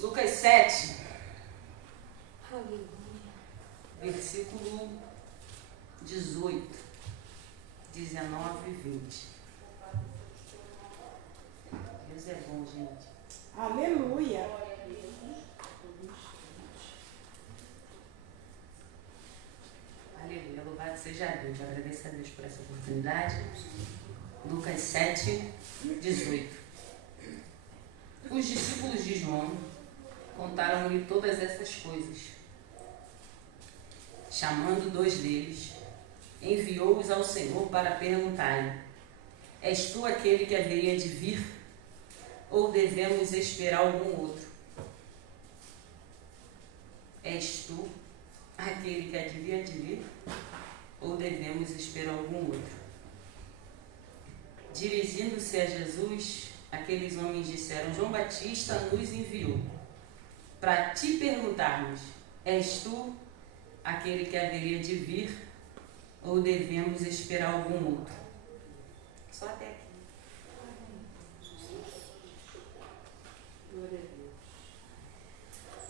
Lucas 7, versículo 18, 19 e 20. Deus é bom, gente. Aleluia. Aleluia, louvado seja Deus. Agradeço a Deus por essa oportunidade. Lucas 7, 18. Os discípulos de João contaram-lhe todas essas coisas. Chamando 2 deles, enviou-os ao Senhor para perguntarem: És tu aquele que haveria de vir, ou devemos esperar algum outro? És tu aquele que haveria de vir, ou devemos esperar algum outro? Dirigindo-se a Jesus, aqueles homens disseram: João Batista nos enviou para te perguntarmos: és tu aquele que haveria de vir, ou devemos esperar algum outro? Só até aqui. Glória a Deus.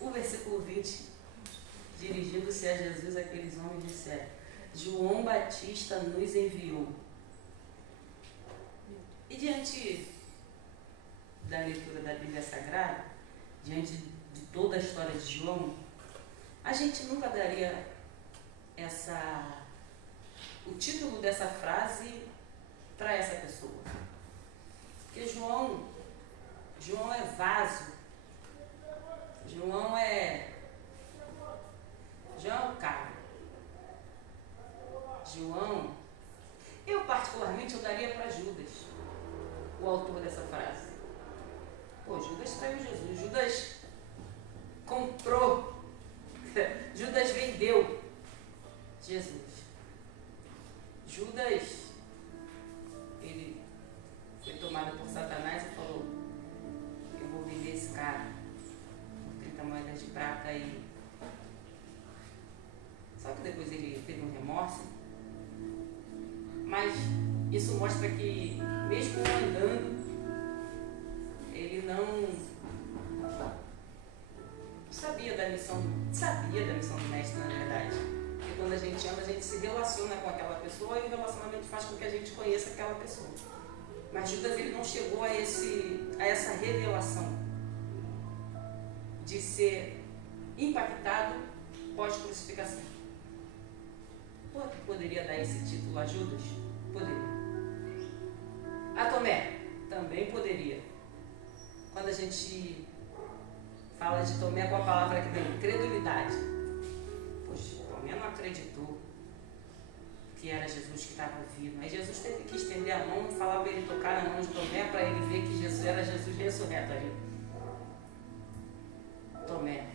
O versículo 20, dirigindo-se a Jesus, aqueles homens disseram: João Batista nos enviou. E diante da leitura da Bíblia Sagrada, diante de toda a história de João, a gente nunca daria o título dessa frase para essa pessoa. Porque João é vaso. João é o cara. João, eu particularmente eu daria para Judas, o autor dessa frase. Pô, Judas traiu Jesus, Judas comprou, Judas vendeu Jesus. Judas, ele foi tomado por Satanás e falou: eu vou vender esse cara por 30 moedas de prata. E só que depois ele teve um remorso. Mas isso mostra que mesmo andando, ele não sabia da missão do mestre, na verdade. Porque quando a gente ama, a gente se relaciona com aquela pessoa e o relacionamento faz com que a gente conheça aquela pessoa. Mas Judas, ele não chegou a essa revelação de ser impactado pós-crucificação. Poderia dar esse título a Judas? Poderia. A Tomé? Também poderia. Quando a gente fala de Tomé com a palavra que vem, credulidade. Poxa, Tomé não acreditou que era Jesus que estava vivo. Aí Jesus teve que estender a mão e falar para ele tocar na mão de Tomé para ele ver que Jesus era Jesus ressurreto ali. Tomé.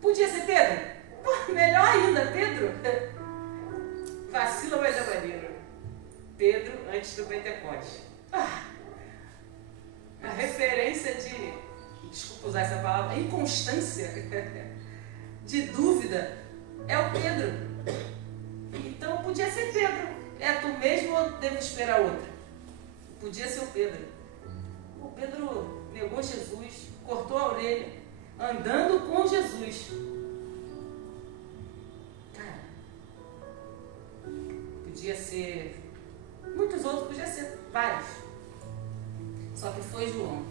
Podia ser Pedro? Pô, melhor ainda, Pedro. Vacila, mas é maneiro. Pedro antes do Pentecoste. A referência de, desculpa usar essa palavra, inconstância, de dúvida, é o Pedro. Então podia ser Pedro. É tu mesmo ou devo esperar outro? Podia ser o Pedro. O Pedro negou Jesus, cortou a orelha, andando com Jesus. Cara, podia ser muitos outros, podia ser vários. Só que foi João.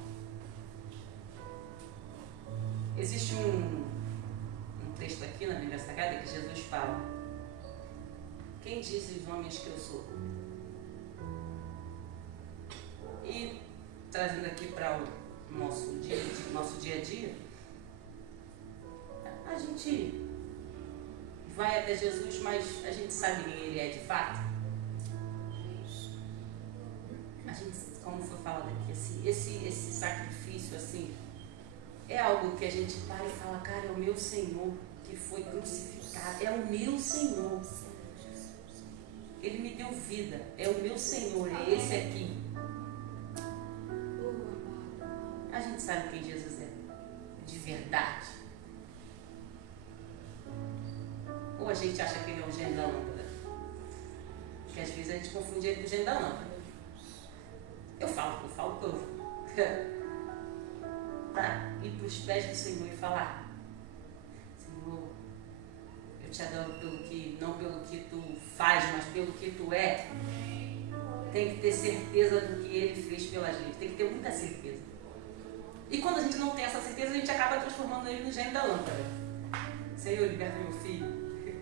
Existe um texto aqui na Bíblia Sagrada que Jesus fala: quem diz os homens que eu sou? E trazendo aqui para o nosso dia a dia, a gente vai até Jesus, mas a gente sabe quem ele é de fato. A gente, como foi falado aqui, assim, esse sacrifício assim, é algo que a gente para e fala: cara, é o meu Senhor que foi crucificado, é o meu Senhor. Ele me deu vida, é o meu Senhor, é esse aqui. A gente sabe quem Jesus é, de verdade. Ou a gente acha que ele é um gênio da lâmpada? Porque às vezes a gente confunde ele com o gênio da lâmpada. Eu falo, voltar, ir para os pés do Senhor e falar: Senhor, eu te adoro não pelo que tu faz, mas pelo que tu é. Tem que ter certeza do que Ele fez pela gente. Tem que ter muita certeza. E quando a gente não tem essa certeza, a gente acaba transformando ele no gênio da lâmpada. Senhor, liberta meu filho.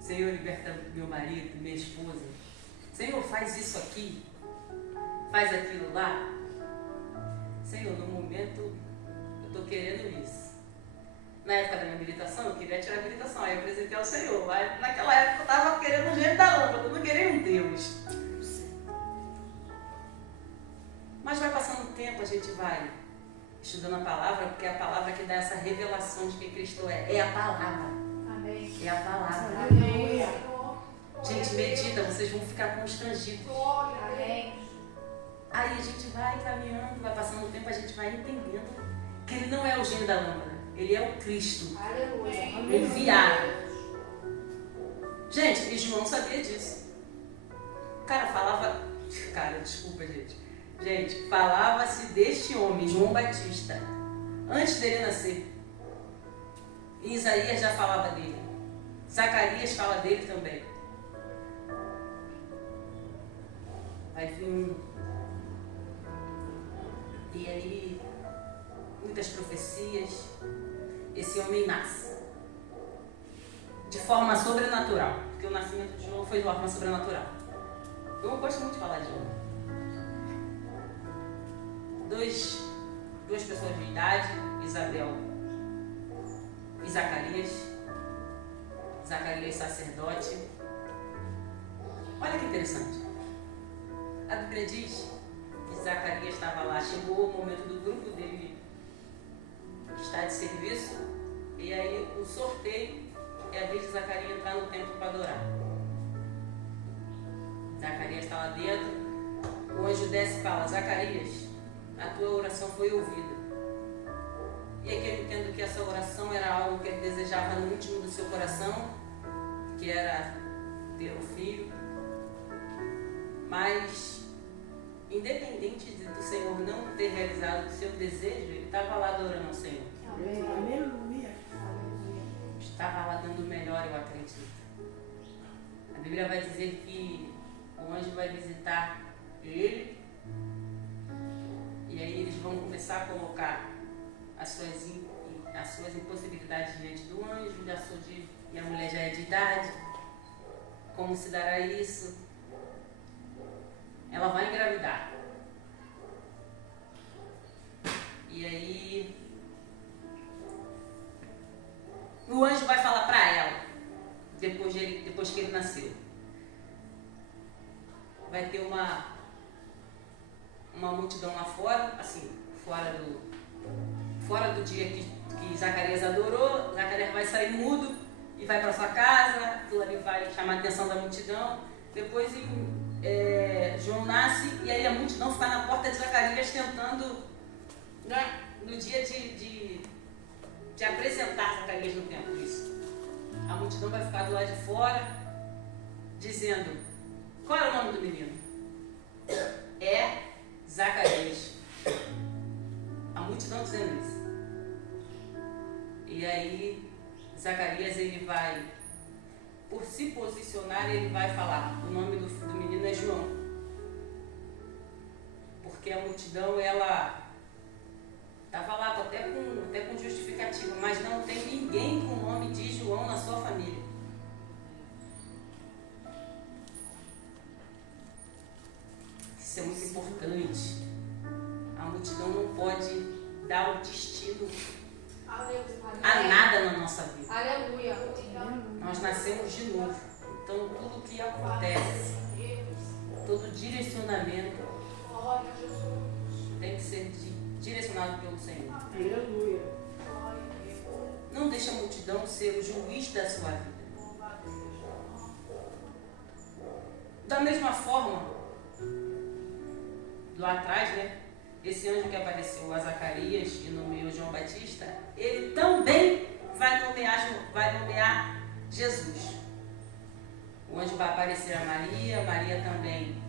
Senhor, liberta meu marido, minha esposa. Senhor, faz isso aqui. Faz aquilo lá. Senhor, no momento eu estou querendo isso. Na época da minha habilitação, eu queria tirar a habilitação. Aí eu apresentei ao Senhor. Mas naquela época eu estava querendo um gênio da lâmpada. Eu não queria um Deus. Mas vai passando o tempo, a gente vai estudando a palavra, porque é a palavra que dá essa revelação de quem Cristo é. É a palavra. Amém. É a palavra. Amém. Gente, medita, vocês vão ficar constrangidos. Amém. Aí a gente vai caminhando, vai passando o tempo, a gente vai entendendo que ele não é o gênio da lâmpada. Ele é o Cristo. Aleluia. Enviado. Gente, e João sabia disso. O cara falava... desculpa, gente. Gente, falava-se deste homem, João Batista, antes dele nascer. E Isaías já falava dele. Zacarias fala dele também. Vai vir um. E aí, muitas profecias. Esse homem nasce de forma sobrenatural. Porque o nascimento de João foi de forma sobrenatural. Eu gosto muito de falar de João. Duas pessoas de idade, Isabel e Zacarias. Zacarias sacerdote. Olha que interessante. A Bíblia diz que Zacarias estava lá, chegou o momento do grupo dele estar de serviço, e aí o sorteio é a vez de Zacarias entrar no templo para adorar. Zacarias está lá dentro, o anjo desce e fala: Zacarias, a tua oração foi ouvida. E aqui eu entendo que essa oração era algo que ele desejava no íntimo do seu coração, que era ter um filho. Mas, independente do Senhor não ter realizado o seu desejo, ele estava lá adorando ao Senhor. Aleluia. Estava lá dando o melhor, eu acredito. A Bíblia vai dizer que o anjo vai visitar ele. E aí eles vão começar a colocar as suas impossibilidades diante do anjo. E a mulher já é de idade. Como se dará isso? Ela vai engravidar. E aí o anjo vai falar para ela, depois que ele nasceu. Vai ter uma multidão lá fora, assim, fora do dia que Zacarias adorou. Zacarias vai sair mudo e vai para sua casa, aquilo ali vai chamar a atenção da multidão. Depois João nasce e aí a multidão fica na porta de Zacarias tentando, né, no dia de apresentar Zacarias no templo. Isso. A multidão vai ficar do lado de fora dizendo: qual é o nome do menino? É Zacarias. A multidão dizendo isso. E aí Zacarias, ele vai, por se posicionar, ele vai falar: o nome do menino é João. Porque a multidão, ela estava lá até com justificativa, mas não tem ninguém com o nome de João na sua família. Isso é muito importante. A multidão não pode dar o destino a nada na nossa vida. Aleluia. Nós nascemos de novo. Então tudo que acontece, todo direcionamento tem que ser direcionado pelo Senhor. Aleluia. Não deixe a multidão ser o juiz da sua vida. Da mesma forma, lá atrás, né? Esse anjo que apareceu a Zacarias e nomeou João Batista, ele também vai nomear Jesus. O anjo vai aparecer a Maria, Maria também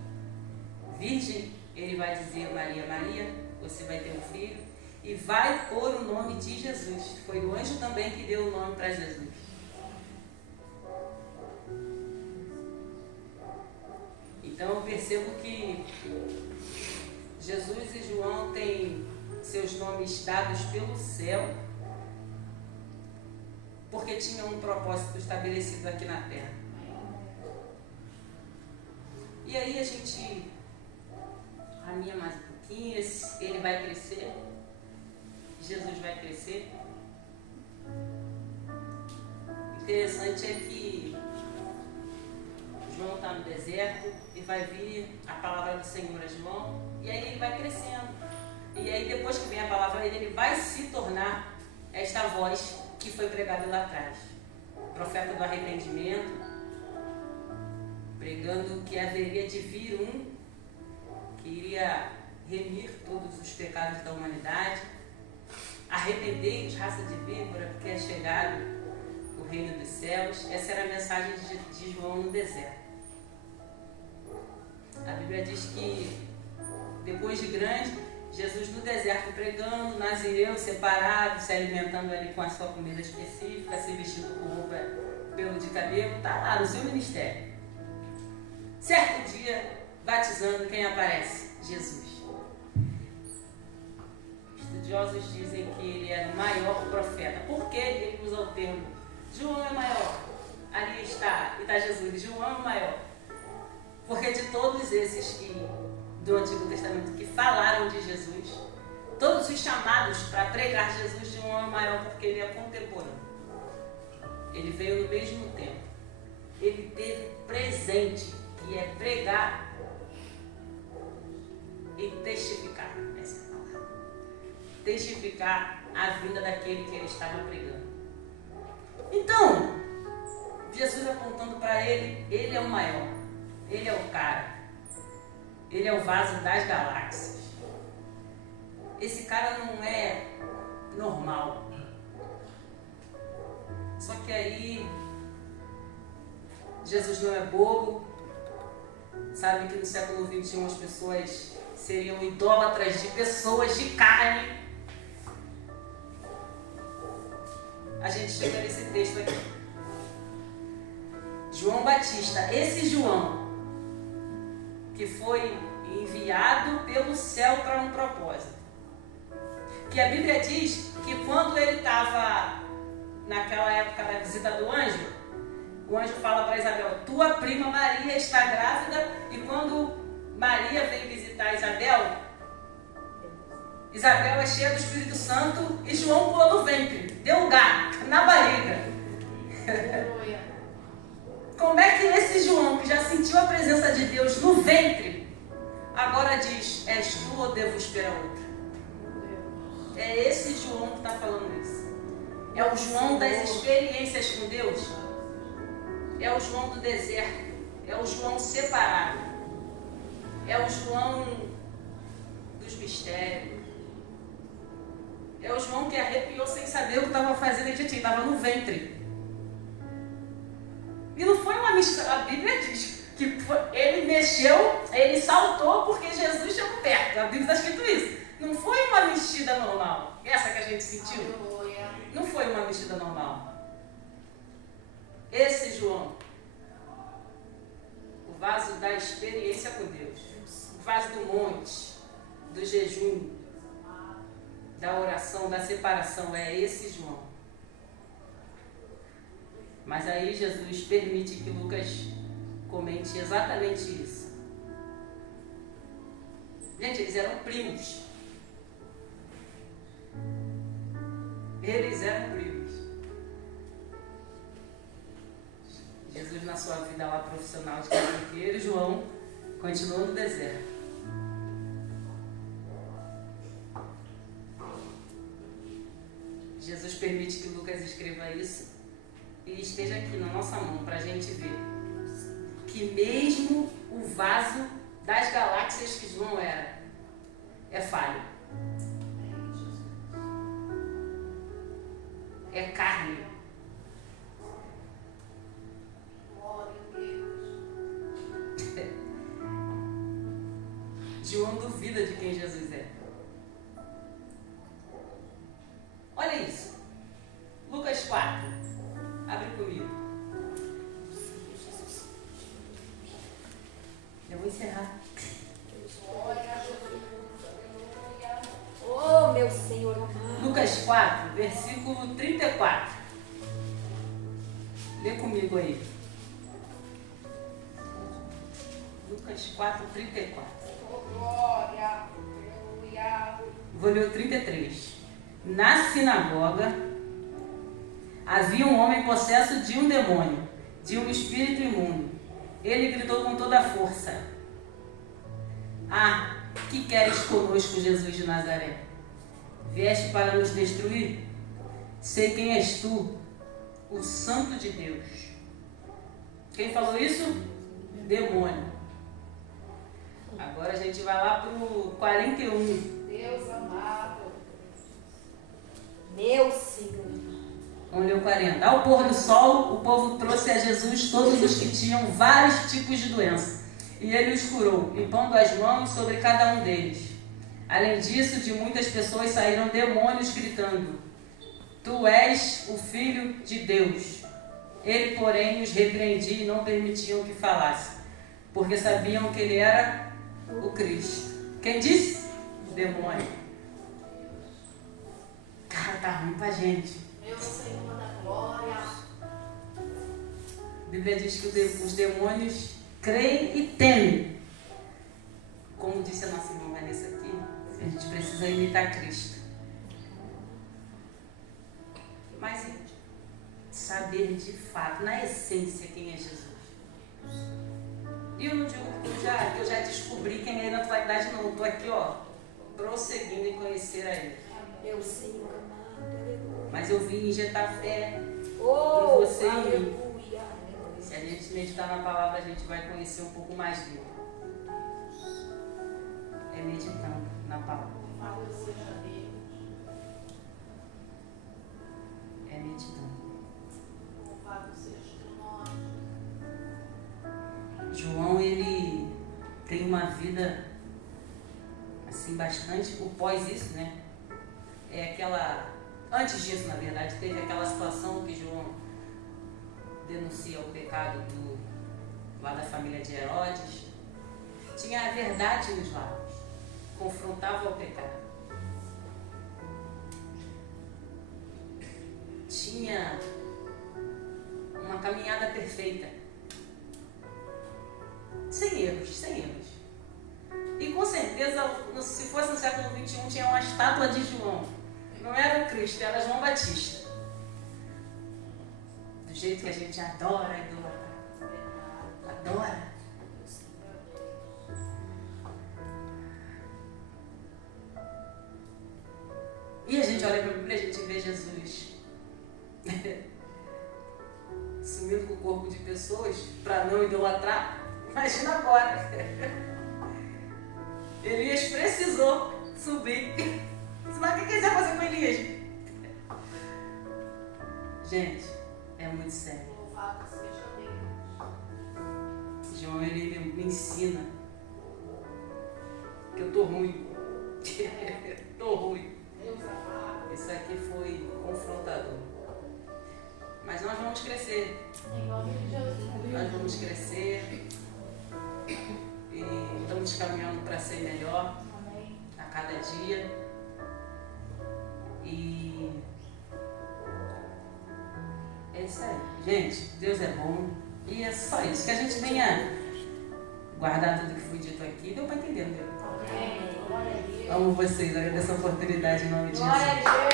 virgem, ele vai dizer: Maria, Maria, você vai ter um filho. e vai pôr o nome de Jesus. Foi o anjo também que deu o nome para Jesus. Então eu percebo que Jesus e João têm seus nomes dados pelo céu, porque tinham um propósito estabelecido aqui na terra. E aí a gente caminha mais um pouquinho, ele vai crescer, Jesus vai crescer. Interessante é que João está no deserto e vai vir a palavra do Senhor a João, e aí ele vai crescendo. E aí depois que vem a palavra dele, ele vai se tornar esta voz que foi pregada lá atrás. Profeta do arrependimento, pregando que haveria de vir um que iria remir todos os pecados da humanidade. Arrependei-vos, raça de víbora, porque é chegado o reino dos céus. Essa era a mensagem de João no deserto. A Bíblia diz que depois de grande, Jesus no deserto pregando, nazireu, separado, se alimentando ali com a sua comida específica, se vestindo com roupa pelo de cabelo, está lá no seu ministério. Certo dia, batizando, quem aparece? Jesus. Estudiosos dizem que ele era o maior profeta. Por que ele usa o termo João é maior? Ali está Jesus, João é o maior. Porque de todos esses do Antigo Testamento que falaram de Jesus, todos os chamados para pregar Jesus, João é o maior porque ele é contemporâneo. Ele veio no mesmo tempo. Ele teve presente, que é pregar e testificar. Essa é a palavra. Testificar a vinda daquele que ele estava pregando. Então, Jesus apontando para ele, ele é o maior. Ele é o cara. Ele é o vaso das galáxias. Esse cara não é normal. Só que aí, Jesus não é bobo. Sabe que no século XXI as pessoas seriam idólatras de pessoas de carne. A gente chega nesse texto aqui. João Batista, esse João, que foi enviado pelo céu para um propósito. Que a Bíblia diz que quando ele estava naquela época da visita do anjo, o anjo fala para Isabel, tua prima Maria está grávida, e quando Maria veio visitar Isabel é cheia do Espírito Santo e João pulou no ventre, deu um gato na barriga. Como é que esse João, que já sentiu a presença de Deus no ventre, agora diz, és tu ou devo esperar outra? É esse João que está falando isso. É o João das experiências com Deus. É o João do deserto. É o João separado. É o João dos mistérios. É o João que arrepiou sem saber o que estava fazendo. Ele estava no ventre. E não foi uma mistura. A Bíblia diz que ele mexeu, ele saltou porque Jesus chegou perto. A Bíblia está escrito isso. Não foi uma mexida normal. Essa que a gente sentiu. Não foi uma mexida normal. Esse João, o vaso da experiência com Deus, o vaso do monte, do jejum, da oração, da separação, é esse João. Mas aí Jesus permite que Lucas comente exatamente isso. Gente, eles eram primos. Eles eram primos. Jesus, na sua vida lá profissional de carpinteiro, João continuou no deserto. Jesus permite que Lucas escreva isso e esteja aqui na nossa mão para a gente ver que mesmo o vaso das galáxias que João era é falho, é carne. João duvida de quem Jesus é. Lucas 4, versículo 34. Lê comigo aí. Lucas 4, 34. Glória. Aleluia. Vou ler o 33. Na sinagoga havia um homem possesso de um demônio, de um espírito imundo. Ele gritou com toda a força: Ah, que queres conosco, Jesus de Nazaré? Vieste para nos destruir? Sei quem és tu, o Santo de Deus. Quem falou isso? Demônio. Agora a gente vai lá para o 41. Deus amado. Meu Senhor. Vamos ler o 40. Ao pôr do sol, o povo trouxe a Jesus todos os que tinham vários tipos de doença. E ele os curou, impondo as mãos sobre cada um deles. Além disso, de muitas pessoas saíram demônios gritando: Tu és o Filho de Deus. Ele, porém, os repreendia e não permitiam que falasse, porque sabiam que ele era o Cristo. Quem disse? O demônio. Cara, tá ruim pra gente. Meu Senhor da glória. A Bíblia diz que os demônios creem e temem. Como disse a nossa irmã Vanessa aqui, a gente precisa imitar Cristo. Mas saber de fato, na essência, quem é Jesus. E eu não digo que eu já descobri quem é ele na atualidade, não. Estou aqui, prosseguindo em conhecer a ele. Meu Senhor amado. Mas eu vim injetar fé Oh, em você e em mim. aleluia. Se a gente meditar na palavra, a gente vai conhecer um pouco mais dele. É meditando na palavra. Louvado seja Deus. É meditando. Louvado seja teu nome. João, ele tem uma vida assim bastante, o pós isso, né? É aquela, antes disso, na verdade, teve aquela situação que João denuncia o pecado lá da família de Herodes. Tinha a verdade nos lábios, confrontava o pecado. Tinha uma caminhada perfeita. Sem erros. E com certeza, se fosse no século XXI, tinha uma estátua de João. Não era o Cristo, era João Batista. Do jeito que a gente adora, adora. E a gente olha para a Bíblia e a gente vê Jesus sumindo com o corpo de pessoas para não idolatrar. Imagina agora. Elias precisou subir. Mas o que ele vai fazer com Elias? Gente, é muito sério. Louvado seja Deus. João, ele me ensina que eu tô ruim. Tô ruim. Deus amado. Isso aqui foi confrontador. Mas nós vamos crescer. Em nome de Jesus. Nós vamos crescer. E estamos caminhando para ser melhor Amém. a cada dia. E é isso aí. Gente, Deus é bom. E é só isso. Que a gente venha guardar tudo que foi dito aqui. Deu para entender, não deu? Amém. Glória a Deus. Amo vocês. Agradeço a oportunidade em nome de Glória Jesus. a Deus.